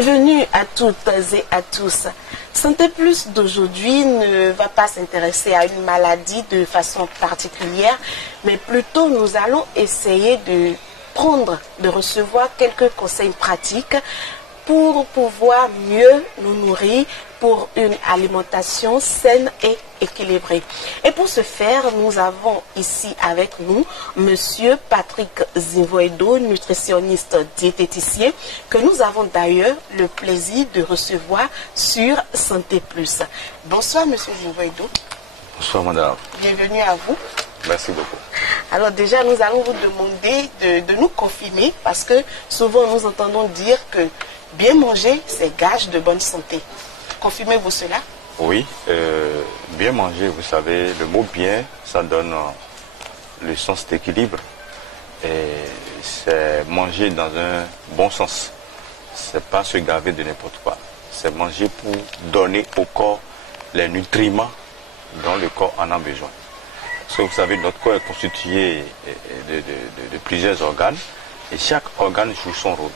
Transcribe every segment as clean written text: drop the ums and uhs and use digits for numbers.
Bienvenue à toutes et à tous. Santé Plus d'aujourd'hui ne va pas s'intéresser à une maladie de façon particulière, mais plutôt nous allons essayer de recevoir quelques conseils pratiques pour pouvoir mieux nous nourrir pour une alimentation saine et équilibrée. Et pour ce faire, nous avons ici avec nous Monsieur Patrick Zinvoedo, nutritionniste diététicien, que nous avons d'ailleurs le plaisir de recevoir sur Santé Plus. Bonsoir Monsieur Zinvoedo. Bonsoir madame. Bienvenue à vous. Merci beaucoup. Alors déjà, nous allons vous demander de nous confirmer, parce que souvent nous entendons dire que bien manger, c'est gage de bonne santé. Confirmez-vous cela? Oui, bien manger, vous savez, le mot bien, ça donne le sens d'équilibre. Et c'est manger dans un bon sens. C'est pas se gaver de n'importe quoi. C'est manger pour donner au corps les nutriments dont le corps en a besoin. Parce que vous savez, notre corps est constitué de plusieurs organes et chaque organe joue son rôle.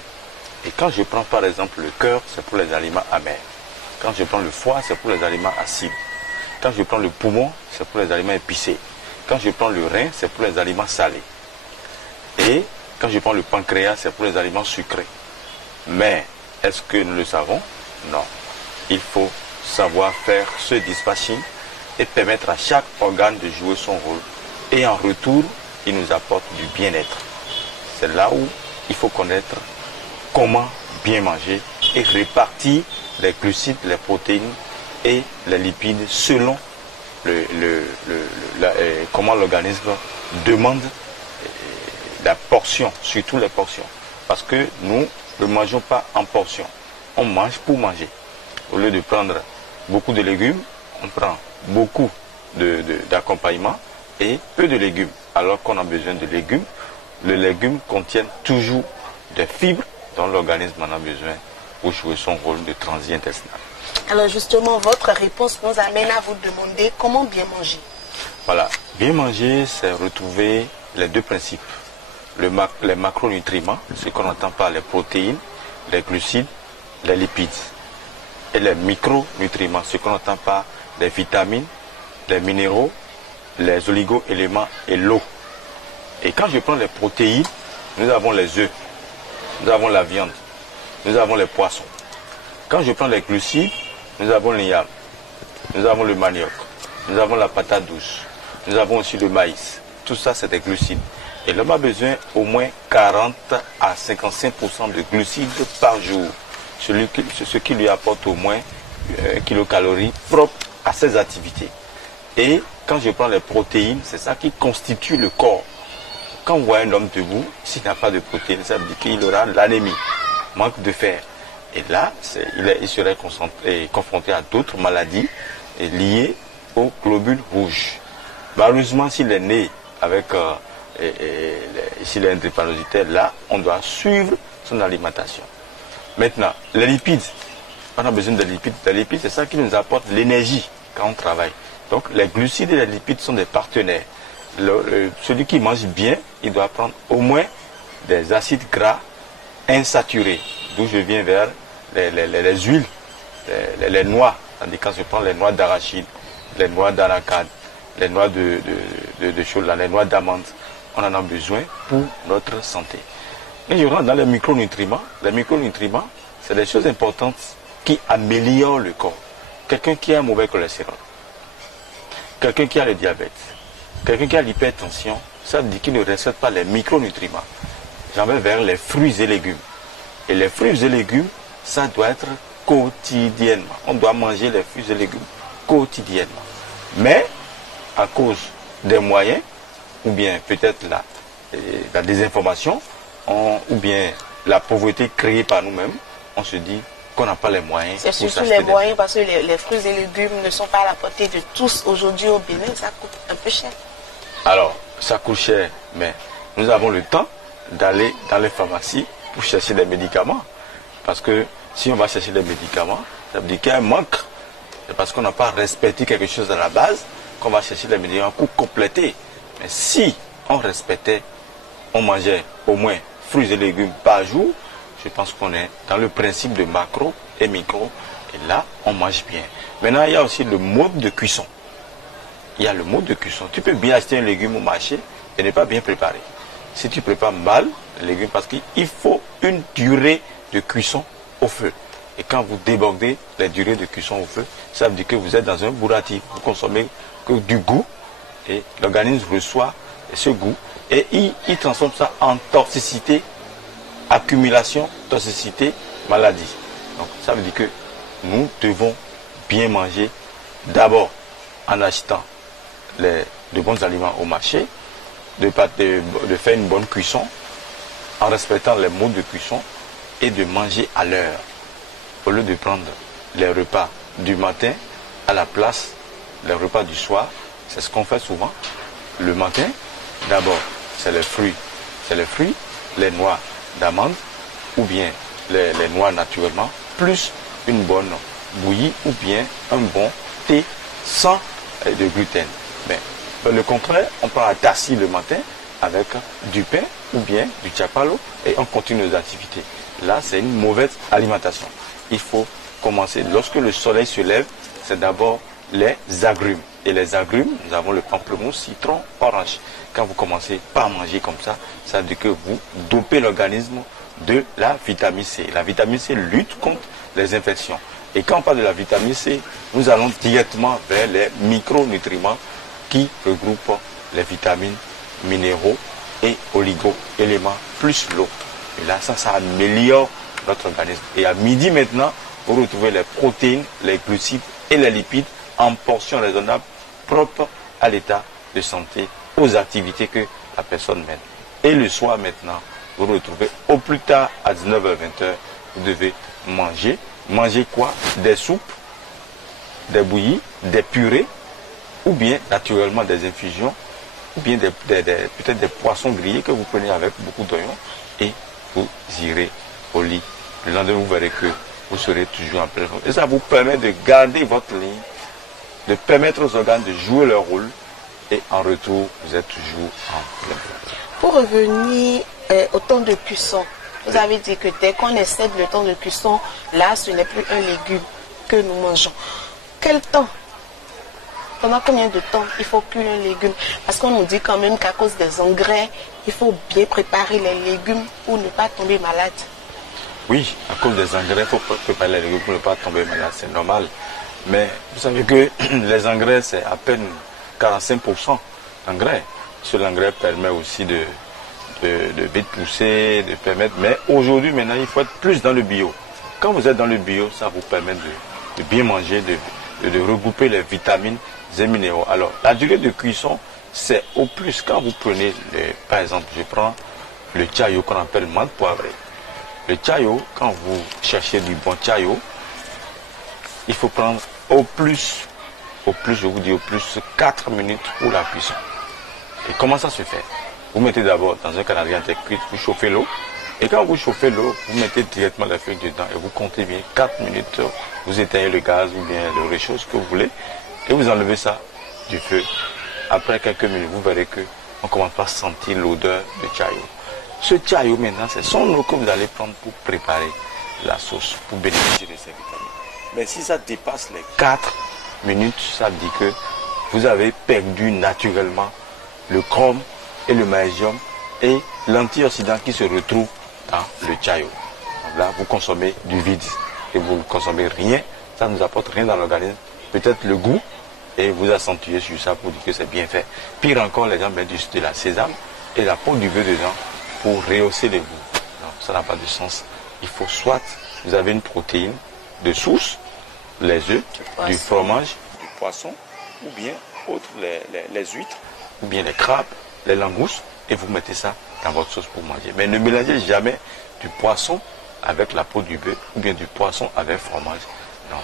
Et quand je prends par exemple le cœur, c'est pour les aliments amers. Quand je prends le foie, c'est pour les aliments acides. Quand je prends le poumon, c'est pour les aliments épicés. Quand je prends le rein, c'est pour les aliments salés. Et quand je prends le pancréas, c'est pour les aliments sucrés. Mais est-ce que nous le savons? Non. Il faut savoir faire ce dispatching et permettre à chaque organe de jouer son rôle. Et en retour, il nous apporte du bien-être. C'est là où il faut connaître comment bien manger et répartir les glucides, les protéines et les lipides selon comment l'organisme demande la portion, surtout les portions. Parce que nous ne mangeons pas en portions, on mange pour manger. Au lieu de prendre beaucoup de légumes, on prend beaucoup d'accompagnement et peu de légumes. Alors qu'on a besoin de légumes, les légumes contiennent toujours des fibres dont l'organisme en a besoin pour jouer son rôle de transit intestinal. Alors justement, votre réponse nous amène à vous demander comment bien manger. Voilà, bien manger, c'est retrouver les deux principes. Les macronutriments, ce qu'on entend par les protéines, les glucides, les lipides. Et les micronutriments, ce qu'on entend par les vitamines, les minéraux, les oligo-éléments et l'eau. Et quand je prends les protéines, nous avons les œufs, nous avons la viande, nous avons les poissons. Quand je prends les glucides, nous avons les yams, nous avons le manioc, nous avons la patate douce, nous avons aussi le maïs. Tout ça, c'est des glucides. Et l'homme a besoin au moins 40 à 55% de glucides par jour. Ce qui lui apporte au moins 1 kilocalorie propre à ses activités. Et quand je prends les protéines, c'est ça qui constitue le corps. Quand on voit un homme debout, s'il n'a pas de protéines, ça veut dire qu'il aura l'anémie, manque de fer. Et là, il serait confronté à d'autres maladies liées aux globules rouges. Malheureusement, s'il est né avec, s'il a une drépanocytaire, là, on doit suivre son alimentation. Maintenant, les lipides, on a besoin de lipides. Les lipides, c'est ça qui nous apporte l'énergie quand on travaille. Donc, les glucides et les lipides sont des partenaires. Celui qui mange bien, il doit prendre au moins des acides gras insaturés. D'où je viens vers les huiles, les noix. Tandis que quand je prends les noix d'arachide, les noix d'arachide, les noix de chocolat, les noix d'amande, on en a besoin pour notre santé. Et je rentre dans les micronutriments. Les micronutriments, c'est des choses importantes qui améliorent le corps. Quelqu'un qui a un mauvais cholestérol, quelqu'un qui a le diabète, quelqu'un qui a l'hypertension, ça veut dire qu'il ne respecte pas les micronutriments. J'en vais vers les fruits et légumes. Et les fruits et légumes, ça doit être quotidiennement. On doit manger les fruits et légumes quotidiennement. Mais, à cause des moyens, ou bien peut-être la désinformation, ou bien la pauvreté créée par nous-mêmes, on se dit qu'on n'a pas les moyens. C'est surtout les moyens parce que les fruits et légumes ne sont pas à la portée de tous aujourd'hui au Bénin, ça coûte un peu cher. Alors, ça coûte cher, mais nous avons le temps d'aller dans les pharmacies pour chercher des médicaments. Parce que si on va chercher des médicaments, ça veut dire qu'il y a un manque. C'est parce qu'on n'a pas respecté quelque chose à la base qu'on va chercher des médicaments pour compléter. Mais si on respectait, on mangeait au moins fruits et légumes par jour, je pense qu'on est dans le principe de macro et micro. Et là, on mange bien. Maintenant, il y a aussi le mode de cuisson. Il y a le mode de cuisson. Tu peux bien acheter un légume au marché et ne pas bien préparer. Si tu prépares mal le légume, parce qu'il faut une durée de cuisson au feu. Et quand vous débordez la durée de cuisson au feu, ça veut dire que vous êtes dans un bourratif. Vous consommez que du goût et l'organisme reçoit ce goût et il transforme ça en toxicité, accumulation, toxicité, maladie. Donc ça veut dire que nous devons bien manger d'abord en achetant de bons aliments au marché, de faire une bonne cuisson en respectant les modes de cuisson et de manger à l'heure au lieu de prendre les repas du matin à la place des repas du soir. C'est ce qu'on fait souvent. Le matin, d'abord, c'est les fruits, les noix d'amande ou bien les noix naturellement, plus une bonne bouillie ou bien un bon thé sans de gluten. Mais le contraire, on prend un tassi le matin avec du pain ou bien du chapalo et on continue nos activités. Là, c'est une mauvaise alimentation. Il faut commencer, lorsque le soleil se lève, c'est d'abord les agrumes. Et les agrumes, nous avons le pamplemousse, citron, orange. Quand vous commencez par manger comme ça, ça veut dire que vous dopez l'organisme de la vitamine C. La vitamine C lutte contre les infections. Et quand on parle de la vitamine C, nous allons directement vers les micronutriments qui regroupent les vitamines, minéraux et oligo-éléments plus l'eau. Et là, ça améliore notre organisme. Et à midi maintenant, vous retrouvez les protéines, les glucides et les lipides en portions raisonnables propres à l'état de santé, aux activités que la personne mène. Et le soir maintenant, vous retrouvez au plus tard à 19h-20h, vous devez manger. Manger quoi? Des soupes, des bouillies, des purées, ou bien naturellement des infusions, ou bien peut-être des poissons grillés que vous prenez avec beaucoup d'oignons, et vous irez au lit. Le lendemain, vous verrez que vous serez toujours en pleine forme. Et ça vous permet de garder votre ligne, de permettre aux organes de jouer leur rôle, et en retour, vous êtes toujours en pleine forme. Pour revenir au temps de cuisson, vous avez dit que dès qu'on excède le temps de cuisson, là, ce n'est plus un légume que nous mangeons. Quel temps? Pendant combien de temps il faut cuire un légume? Parce qu'on nous dit quand même qu'à cause des engrais, il faut bien préparer les légumes pour ne pas tomber malade. Oui, à cause des engrais, il faut préparer les légumes pour ne pas tomber malade, c'est normal. Mais vous savez que les engrais, c'est à peine 45% d'engrais. Ce l'engrais permet aussi de vite pousser, de permettre. Mais aujourd'hui, maintenant, il faut être plus dans le bio. Quand vous êtes dans le bio, ça vous permet de bien manger, de regrouper les vitamines et minéraux. Alors, la durée de cuisson, c'est au plus quand vous prenez, par exemple, je prends le chayo qu'on appelle menthe poivrée. Le chayo, quand vous cherchez du bon chayo, il faut prendre au plus, je vous dis au plus, 4 minutes pour la cuisson. Et comment ça se fait? Vous mettez d'abord dans un canadien cuite, vous chauffez l'eau. Et quand vous chauffez l'eau, vous mettez directement la feuille dedans et vous comptez bien 4 minutes. Vous éteignez le gaz ou bien le réchaud, ce que vous voulez. Et vous enlevez ça du feu. Après quelques minutes, vous verrez qu'on commence par sentir l'odeur de chayo. Ce chayo maintenant, c'est son eau que vous allez prendre pour préparer la sauce, pour bénéficier de ces vitamines. Mais si ça dépasse les 4 minutes, ça veut dire que vous avez perdu naturellement le chrome et le magnésium et l'antioxydant qui se retrouve dans le chayo. Donc là, vous consommez du vide et vous ne consommez rien, ça ne nous apporte rien dans l'organisme. Peut-être le goût et vous accentuez sur ça pour dire que c'est bien fait. Pire encore, les gens mettent de la sésame et la peau du bœuf dedans pour rehausser les goûts. Non, ça n'a pas de sens. Il faut soit vous avez une protéine de source, les œufs, du fromage, du poisson, ou bien autre, les huîtres, ou bien les crabes, les langoustes, et vous mettez ça dans votre sauce pour manger. Mais ne mélangez jamais du poisson avec la peau du bœuf, ou bien du poisson avec fromage. Non.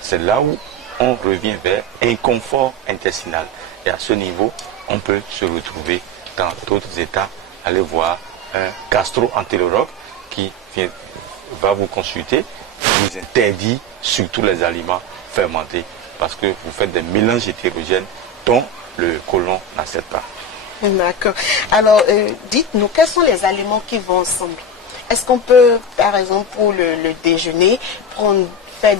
C'est là où on revient vers inconfort intestinal. Et à ce niveau, on peut se retrouver dans d'autres états. Allez voir un gastro-entérologue qui va vous consulter, vous interdit surtout les aliments fermentés parce que vous faites des mélanges hétérogènes dont le côlon n'accepte pas. D'accord. Alors, dites-nous, quels sont les aliments qui vont ensemble? Est-ce qu'on peut, par exemple, pour le déjeuner, faire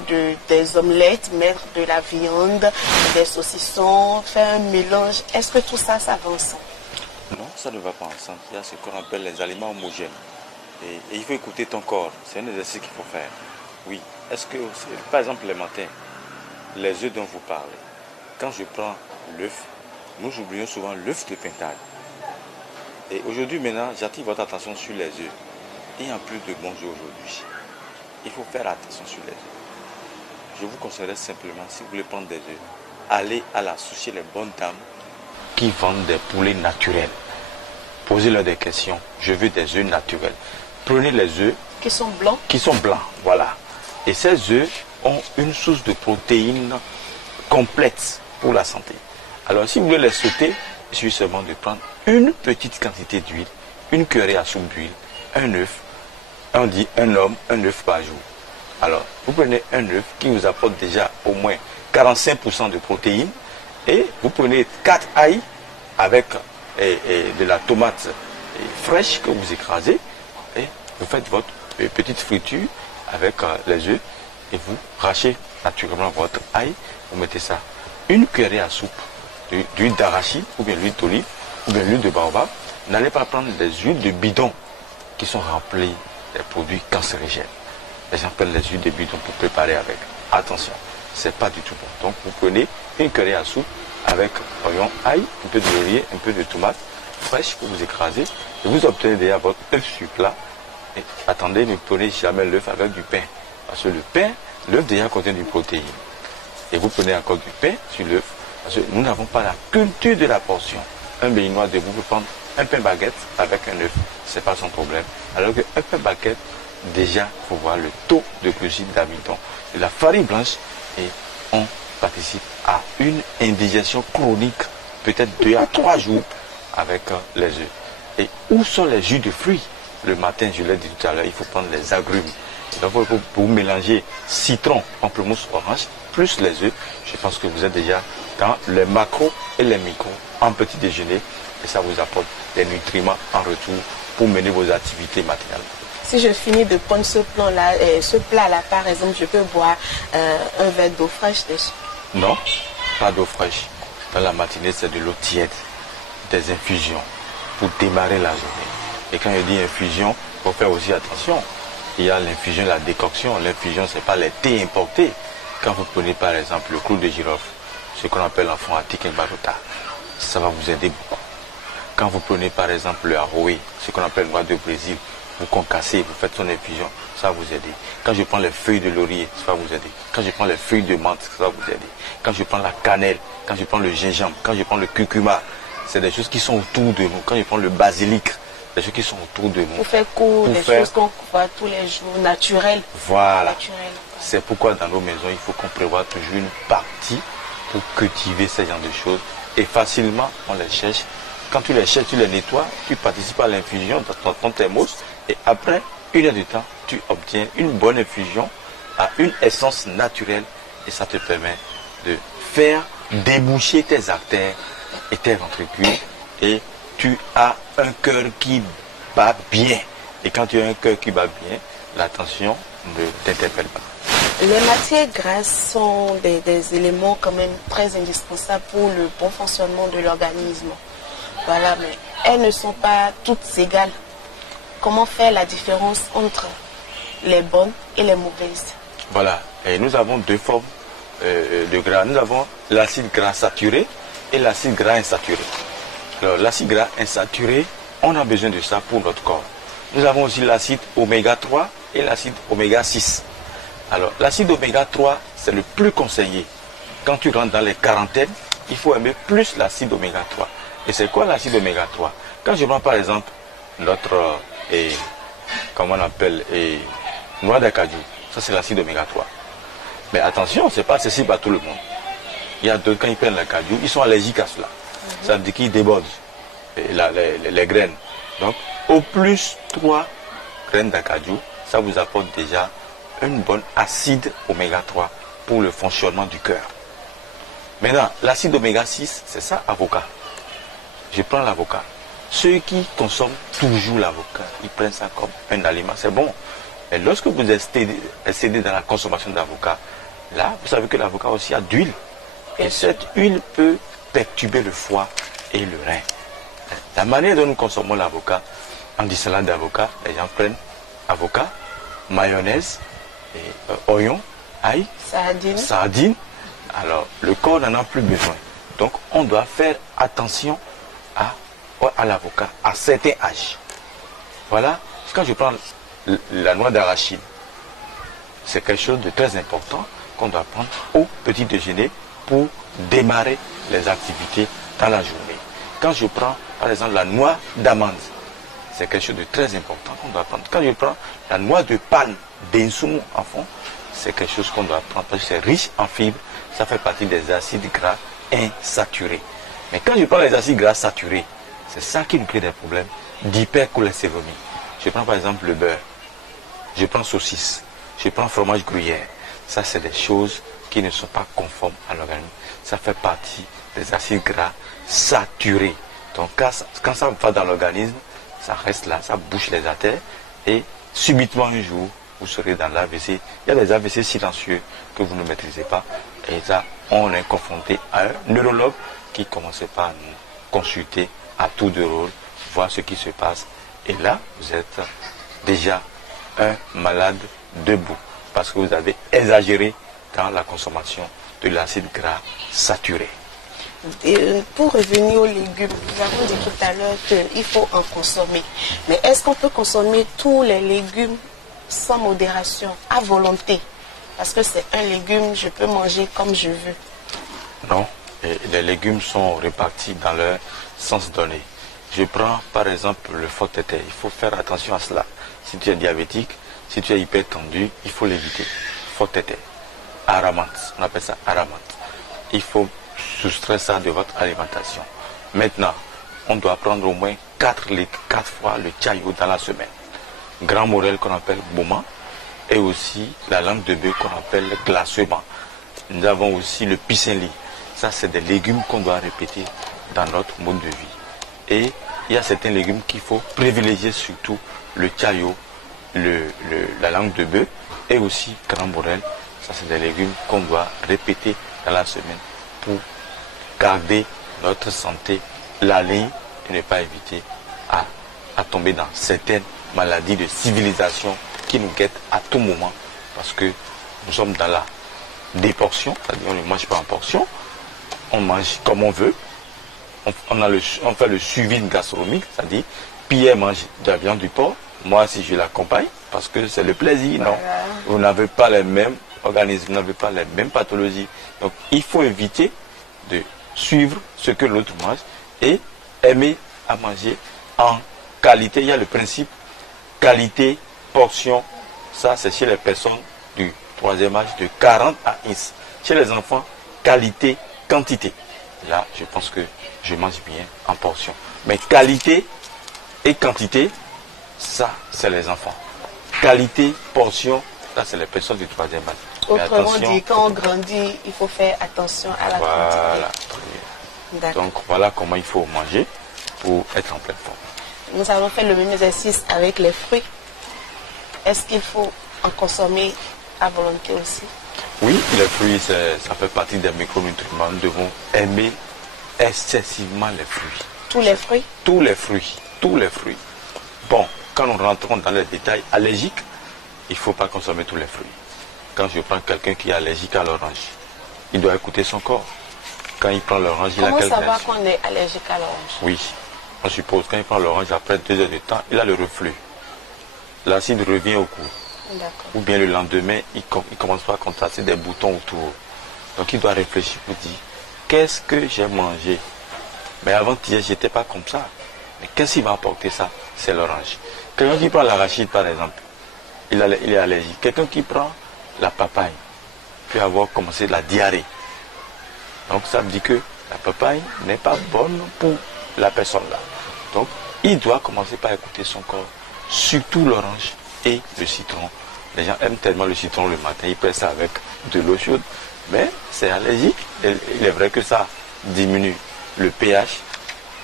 des omelettes, mettre de la viande, des saucissons, faire un mélange? Est-ce que tout ça, ça va ensemble? Non, ça ne va pas ensemble. Il y a ce qu'on appelle les aliments homogènes. Et il faut écouter ton corps. C'est un exercice qu'il faut faire. Oui. Est-ce que, par exemple, les matins, les œufs dont vous parlez, quand je prends l'œuf, nous oublions souvent l'œuf de pintade. Et aujourd'hui, maintenant, j'attire votre attention sur les œufs. Il y a plus de bons œufs aujourd'hui. Il faut faire attention sur les œufs. Je vous conseillerais simplement, si vous voulez prendre des œufs, allez à la soucier les bonnes dames qui vendent des poulets naturels. Posez-leur des questions. Je veux des œufs naturels. Prenez les œufs qui sont blancs. Qui sont blancs, voilà. Et ces œufs ont une source de protéines complète pour la santé. Alors, si vous voulez les sauter, il suffit seulement de prendre une petite quantité d'huile, une cuillerée à soupe d'huile, un œuf. On dit un homme, un œuf par jour. Alors, vous prenez un œuf qui vous apporte déjà au moins 45% de protéines et vous prenez 4 ails avec de la tomate fraîche que vous écrasez et vous faites votre petite friture avec les œufs et vous rachez naturellement votre ail. Vous mettez ça, une cuillerée à soupe d'huile d'arachide ou bien l'huile d'olive ou bien l'huile de baobab. N'allez pas prendre des huiles de bidon qui sont remplies des produits cancérigènes. Les gens prennent les huiles de bidon pour préparer avec. Attention, c'est pas du tout bon. Donc vous prenez une cuillerée à soupe avec oignon, ail, un peu de laurier, un peu de tomate fraîche que vous écrasez et vous obtenez déjà votre œuf sur plat. Et attendez, ne prenez jamais l'œuf avec du pain. Parce que le pain, l'œuf déjà contient du protéine. Et vous prenez encore du pain sur l'œuf. Parce que nous n'avons pas la culture de la portion. Un béninois de vous peut prendre un pain baguette avec un œuf. Ce n'est pas son problème. Alors qu'un pain baguette, déjà, il faut voir le taux de glucides d'amidon, de la farine blanche. Et on participe à une indigestion chronique, peut-être 2 à 3 jours avec les œufs. Et où sont les jus de fruits? Le matin, je l'ai dit tout à l'heure, il faut prendre les agrumes. Donc, vous mélanger citron, pamplemousse, orange, plus les œufs. Je pense que vous êtes déjà dans les macros et les micros en petit déjeuner. Et ça vous apporte des nutriments en retour pour mener vos activités matinales. Si je finis de prendre ce plat-là, par exemple, je peux boire un verre d'eau fraîche dessus? Non, pas d'eau fraîche. Dans la matinée, c'est de l'eau tiède, des infusions pour démarrer la journée. Et quand je dis infusion, il faut faire aussi attention. Il y a l'infusion, la décoction. L'infusion, ce n'est pas les thés importés. Quand vous prenez par exemple le clou de girofle, ce qu'on appelle en fond Atik Barota, ça va vous aider beaucoup. Quand vous prenez par exemple le aroé, ce qu'on appelle noix de Brésil, vous concassez, vous faites son infusion, ça va vous aider. Quand je prends les feuilles de laurier, ça va vous aider. Quand je prends les feuilles de menthe, ça va vous aider. Quand je prends la cannelle, quand je prends le gingembre, quand je prends le curcuma, c'est des choses qui sont autour de nous. Quand je prends le basilic, des choses qui sont autour de nous. Pour faire court, des choses qu'on voit tous les jours, naturelles. Voilà. C'est pourquoi dans nos maisons, il faut qu'on prévoie toujours une partie pour cultiver ce genre de choses. Et facilement, on les cherche. Quand tu les cherches, tu les nettoies, tu participes à l'infusion dans ton thermos. Et après 1 heure de temps, tu obtiens une bonne infusion à une essence naturelle. Et ça te permet de faire déboucher tes artères et tes ventricules. Et tu as un cœur qui bat bien. Et quand tu as un cœur qui bat bien, la tension ne t'interpelle pas. Les matières grasses sont des éléments quand même très indispensables pour le bon fonctionnement de l'organisme. Voilà, mais elles ne sont pas toutes égales. Comment faire la différence entre les bonnes et les mauvaises? Voilà, et nous avons 2 formes de gras. Nous avons l'acide gras saturé et l'acide gras insaturé. Alors l'acide gras insaturé, on a besoin de ça pour notre corps. Nous avons aussi l'acide oméga 3 et l'acide oméga 6. Alors l'acide oméga 3, c'est le plus conseillé. Quand tu rentres dans les quarantaines, il faut aimer plus l'acide oméga 3. Et c'est quoi l'acide oméga 3? Quand je prends par exemple notre, comment on appelle, noix d'acajou, ça c'est l'acide oméga 3. Mais attention, ce n'est pas accessible à tout le monde. Il y a d'autres, quand ils prennent l'acajou, ils sont allergiques à cela. Ça veut dire qu'ils débordent les graines. Donc, au plus 3 graines d'acajou, ça vous apporte déjà une bonne acide oméga 3 pour le fonctionnement du cœur. Maintenant, l'acide oméga 6, c'est ça, avocat. Je prends l'avocat. Ceux qui consomment toujours l'avocat, ils prennent ça comme un aliment, c'est bon. Et lorsque vous excédez dans la consommation d'avocat, là, vous savez que l'avocat aussi a d'huile. Et cette huile peut perturber le foie et le rein. La manière dont nous consommons l'avocat, en dit salade d'avocat, les gens prennent avocat, mayonnaise, et, oignon, ail, sardine. Alors, le corps n'en a plus besoin. Donc, on doit faire attention à l'avocat, à certains âges. Voilà, quand je prends la noix d'arachide, c'est quelque chose de très important qu'on doit prendre au petit déjeuner pour démarrer les activités dans la journée. Quand je prends, par exemple, la noix d'amande, c'est quelque chose de très important qu'on doit prendre. Quand je prends la noix de palme d'insoumou en fond, c'est quelque chose qu'on doit prendre parce que c'est riche en fibres, ça fait partie des acides gras insaturés. Mais quand je prends les acides gras saturés, c'est ça qui nous crée des problèmes d'hypercholestérolémie. Je prends par exemple le beurre, je prends saucisse, je prends fromage gruyère. Ça, c'est des choses qui ne sont pas conformes à l'organisme. Ça fait partie des acides gras saturés. Donc quand ça va dans l'organisme, ça reste là, ça bouche les artères et subitement un jour, vous serez dans l'AVC. Il y a des AVC silencieux que vous ne maîtrisez pas. Et ça, on est confronté à un neurologue qui commençait par nous consulter à tour de rôle, voir ce qui se passe. Et là, vous êtes déjà un malade debout parce que vous avez exagéré dans la consommation de l'acide gras saturé. Et pour revenir aux légumes, nous avons dit tout à l'heure qu'il faut en consommer. Mais est-ce qu'on peut consommer tous les légumes sans modération, à volonté? Parce que c'est un légume, je peux manger comme je veux. Non, et les légumes sont répartis dans leur sens donné. Je prends par exemple le faux tété. Il faut faire attention à cela. Si tu es diabétique, si tu es hypertendu, il faut l'éviter. Faux tété. Aramante, on appelle ça aramante. Il faut soustraire ça de votre alimentation. Maintenant, on doit prendre au moins 4 fois le tchaïo dans la semaine. Grand morel qu'on appelle bouma et aussi la langue de bœuf qu'on appelle glacement. Nous avons aussi le pissenlit. Ça, c'est des légumes qu'on doit répéter dans notre mode de vie. Et il y a certains légumes qu'il faut privilégier, surtout le tchaïo, la langue de bœuf et aussi grand morel. Ça, c'est des légumes qu'on doit répéter dans la semaine pour garder notre santé, la ligne et ne pas éviter à tomber dans certaines maladies de civilisation qui nous guettent à tout moment parce que nous sommes dans la déportion, c'est-à-dire on ne mange pas en portion, on mange comme on veut, on fait le suivi gastronomique, c'est-à-dire Pierre mange de la viande du porc, moi si je l'accompagne parce que c'est le plaisir, non, vous n'avez pas les mêmes organismes, vous n'avez pas les mêmes pathologies, donc il faut éviter de suivre ce que l'autre mange et aimer à manger en qualité. Il y a le principe qualité, portion, ça c'est chez les personnes du troisième âge de 40 à 10. Chez les enfants, qualité, quantité. Là, je pense que je mange bien en portion. Mais qualité et quantité, ça c'est les enfants. Qualité, portion, ça c'est les personnes du troisième âge. Autrement dit, quand on grandit, il faut faire attention à la quantité. Donc voilà comment il faut manger pour être en pleine forme. Nous avons fait le même exercice avec les fruits. Est-ce qu'il faut en consommer à volonté aussi? Oui, les fruits, ça fait partie des micronutriments. Nous devons aimer excessivement les fruits. Tous les fruits? Tous les fruits. Tous les fruits. Bon, quand nous rentrons dans les détails allergiques, il ne faut pas consommer tous les fruits. Quand je prends quelqu'un qui est allergique à l'orange, il doit écouter son corps. Quand il prend l'orange, il a quelle Comment savoir qu'on est allergique à l'orange? Oui, on suppose quand il prend l'orange, après 2 heures de temps, il a le reflux. L'acide revient au cou. Ou bien le lendemain, il commence à contracter des boutons autour. Donc il doit réfléchir pour dire, qu'est-ce que j'ai mangé? Mais avant-hier, je n'étais pas comme ça. Mais qu'est-ce qui m'a apporté ça? C'est l'orange. Quelqu'un qui prend l'arachide, par exemple, il est allergique. Quelqu'un qui prend la papaye peut avoir commencé la diarrhée. Donc ça veut dire que la papaye n'est pas bonne pour la personne là. Donc il doit commencer par écouter son corps, surtout l'orange et le citron. Les gens aiment tellement le citron le matin, ils prennent ça avec de l'eau chaude, mais c'est allergique. Et il est vrai que ça diminue le pH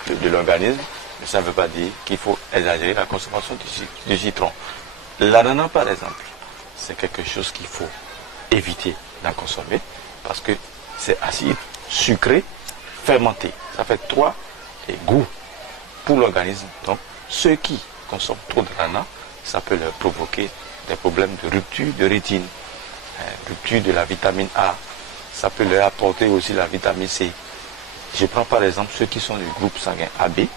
de l'organisme, Mais ça ne veut pas dire qu'il faut exagérer la consommation du citron. L'ananas, par exemple, c'est quelque chose qu'il faut éviter d'en consommer parce que c'est acide, sucré, fermenté. Ça fait 3 goûts pour l'organisme. Donc, ceux qui consomment trop d'ananas, ça peut leur provoquer des problèmes de rupture de rétine, rupture de la vitamine A. Ça peut leur apporter aussi la vitamine C. Je prends par exemple ceux qui sont du groupe sanguin AB.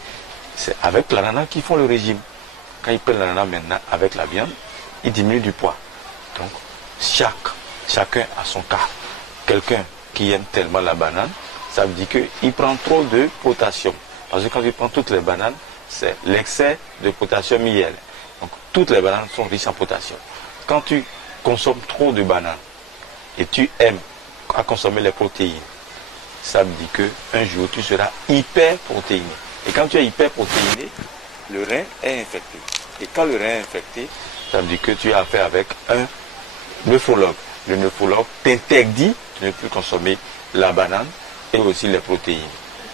C'est avec l'ananas qu'ils font le régime. Quand ils prennent l'ananas maintenant avec la viande, ils diminuent du poids. Donc, chacun a son cas. Quelqu'un qui aime tellement la banane, ça veut dire qu'il prend trop de potassium. Parce que quand il prend toutes les bananes, c'est l'excès de potassium IL. Donc, toutes les bananes sont riches en potassium. Quand tu consommes trop de bananes et tu aimes à consommer les protéines, ça veut dire qu'un jour, tu seras hyperprotéiné. Et quand tu es hyperprotéiné, le rein est infecté. Et quand le rein est infecté, ça veut dire que tu as affaire avec un nephrologue. Le nephrologue t'interdit de ne plus consommer la banane et aussi les protéines.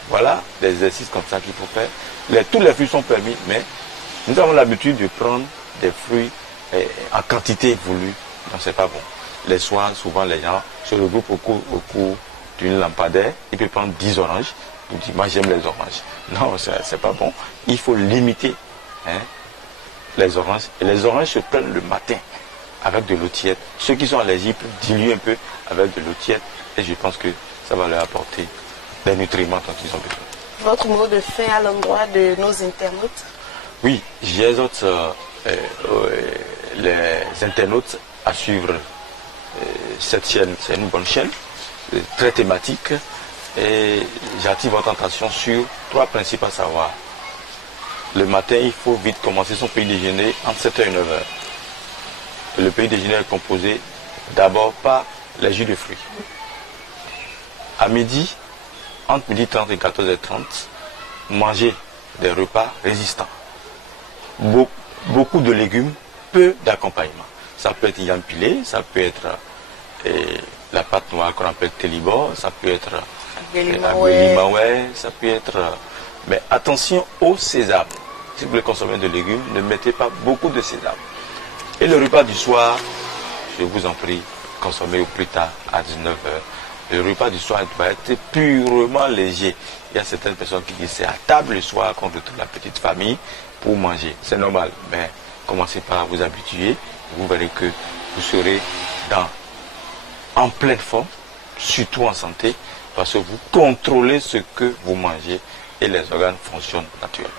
Voilà des exercices comme ça qu'il faut faire. Tous les fruits sont permis, mais nous avons l'habitude de prendre des fruits en quantité voulue. Non, c'est pas bon. Les soirs, souvent, les gens se regroupent au cours d'une lampadaire. Ils peuvent prendre 10 oranges. Ils disent, moi j'aime les oranges. Non, c'est pas bon. Il faut limiter les oranges. Et les oranges se prennent le matin avec de l'eau tiède. Ceux qui sont allergiques peuvent diluer un peu avec de l'eau tiède. Et je pense que ça va leur apporter des nutriments dont ils ont besoin. Votre mot de fin à l'endroit de nos internautes? Oui, j'exhorte les internautes à suivre cette chaîne. C'est une bonne chaîne, très thématique. Et j'attire votre attention sur 3 principes à savoir. Le matin, il faut vite commencer son petit déjeuner entre 7h et 9h. Le petit déjeuner est composé d'abord par les jus de fruits. À midi, entre midi 30 et 14h30, manger des repas résistants. Beaucoup de légumes, peu d'accompagnement. Ça peut être yam pilé, ça peut être la pâte noire qu'on appelle télibor, ça peut être ça peut être... Mais attention au sésame. Si vous voulez consommer de légumes, ne mettez pas beaucoup de sésame. Et le repas du soir, je vous en prie, consommez au plus tard à 19h. Le repas du soir doit être purement léger. Il y a certaines personnes qui disent c'est à table le soir qu'on retrouve la petite famille pour manger. C'est normal, mais commencez par vous habituer. Vous verrez que vous serez en pleine forme, surtout en santé, parce que vous contrôlez ce que vous mangez et les organes fonctionnent naturellement.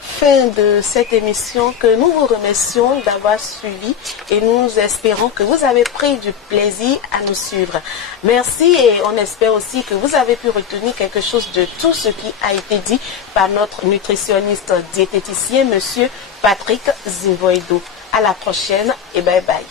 Fin de cette émission que nous vous remercions d'avoir suivi et nous espérons que vous avez pris du plaisir à nous suivre. Merci et on espère aussi que vous avez pu retenir quelque chose de tout ce qui a été dit par notre nutritionniste diététicien, monsieur Patrick Zinvoido. À la prochaine et bye bye.